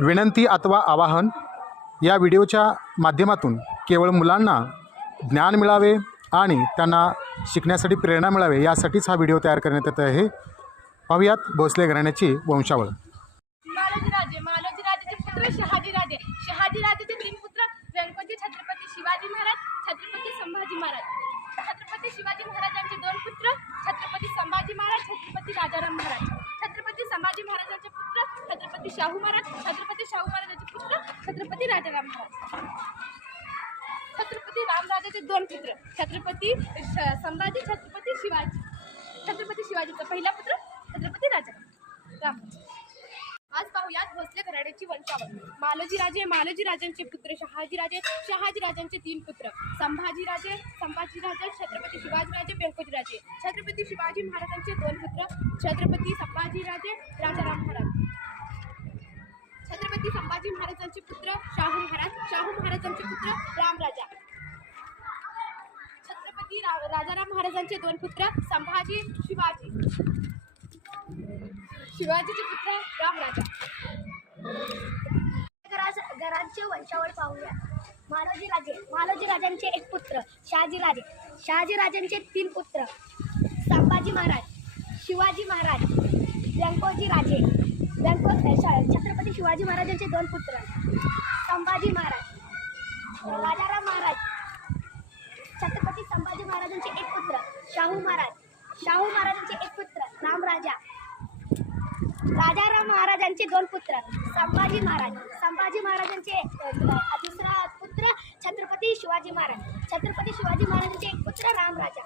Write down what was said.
विनंती अथवा आवाहन या व्हिडिओच्या माध्यमातून केवळ मुलांना ज्ञान मिळावे आणि त्यांना शिकण्यासाठी प्रेरणा मिळावे यासाठीच हा व्हिडिओ तयार करण्यात येत आहे। पाहुयात भोसले घराण्याची वंशावळ। मालोजीराजेचे पुत्र शहाजीराजे, शहाजीराजेचे 3 पुत्र व्यंकोजी, छत्रपती शिवाजी महाराज, छत्रपती संभाजी महाराज। छत्रपती शिवाजी महाराजांचे 2 पुत्र छत्रपती संभाजी महाराज, छत्रपती राजाराम महाराज। छत्रपती संभाजी महाराजांचे पुत्र छत्रपती शाहू महाराज, छत्रपती शाहू महाराजांचे पुत्र छत्रपती राजाराम महाराज। छत्रपती रामराजाचे 2 पुत्र छत्रपती संभाजी, छत्रपती शिवाजी। छत्रपती शिवाजीचा पहिला पुत्र छत्रपती राजाराम। आज पाहुयात भोसले घराण्याची वंशावळ। मालोजीराजांचे पुत्र शहाजीराजे, शहाजीराजांचे 3 पुत्र संभाजीराजे, छत्रपती शिवाजीराजे, व्यंकोजीराजे। छत्रपती शिवाजी महाराजांचे 2 पुत्र छत्रपती संभाजीराजे, राजाराम महाराज। छत्रपती संभाजी महाराजांचे पुत्र शाहू महाराज, शाहू महाराजांचे पुत्र रामराजा। छत्रपती राजाराम महाराजांचे 2 पुत्र संभाजी, शिवाजी। शिवाजीचे पुत्र रामराजा। घरांचे वंशावळ पाहूया। मालोजीराजांचे 1 पुत्र शहाजीराजे, शहाजीराजांचे 3 पुत्र संभाजी महाराज, शिवाजी महाराज, व्यंकोजीराजे। छत्रपती शिवाजी महाराजांचे 2 पुत्र संभाजी महाराज, राजाराम महाराज। छत्रपती संभाजी महाराजांचे 1 पुत्र शाहू महाराज, शाहू महाराजांचे 1 पुत्र रामराजा। राजाराम महाराजांचे 2 पुत्र संभाजी महाराज, संभाजी महाराजांचे 2रा पुत्र छत्रपती शिवाजी महाराज, छत्रपती शिवाजी महाराजांचे 1 पुत्र रामराजा।